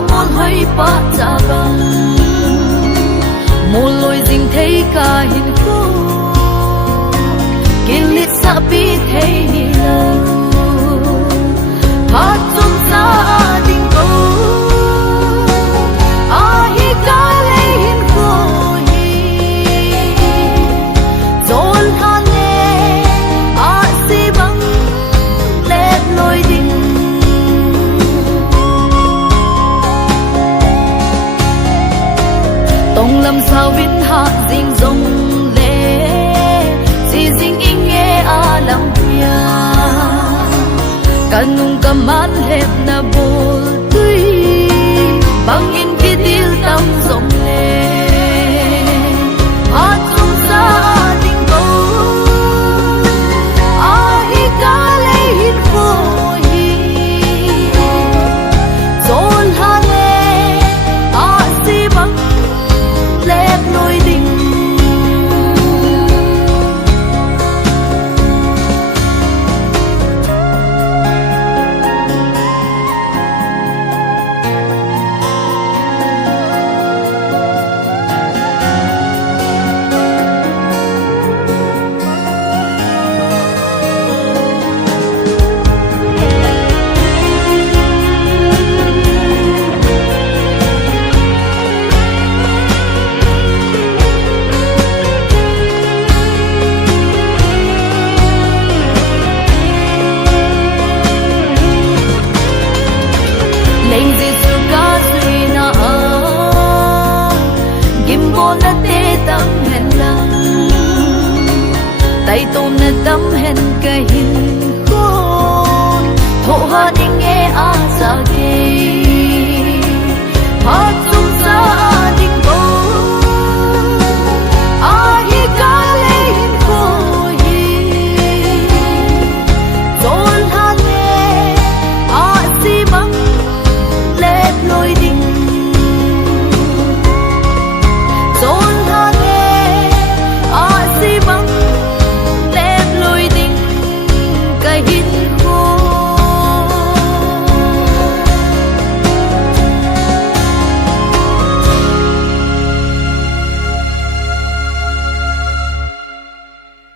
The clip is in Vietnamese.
môn hơi pa cha băng môn lôi dinh thấy cả hình khô kinh lịch sa bi thấy lâu hát trong gia đình cô hi ca lấy hình khô dồn han nè si băng lép lôi đình tông lâm sao vinh hạ dinh dông lệ si dinh in nghe lòng nhà kanung kaman hep na bol tui bangin kitil tam dông lệ hát trong gia đình cô hi ca lấy hin khô dồn ha nè si băng lép lôi đình tay tôn na tâm hen cái hình khôn thổ hoa đi nghe a sa kê hát trong gia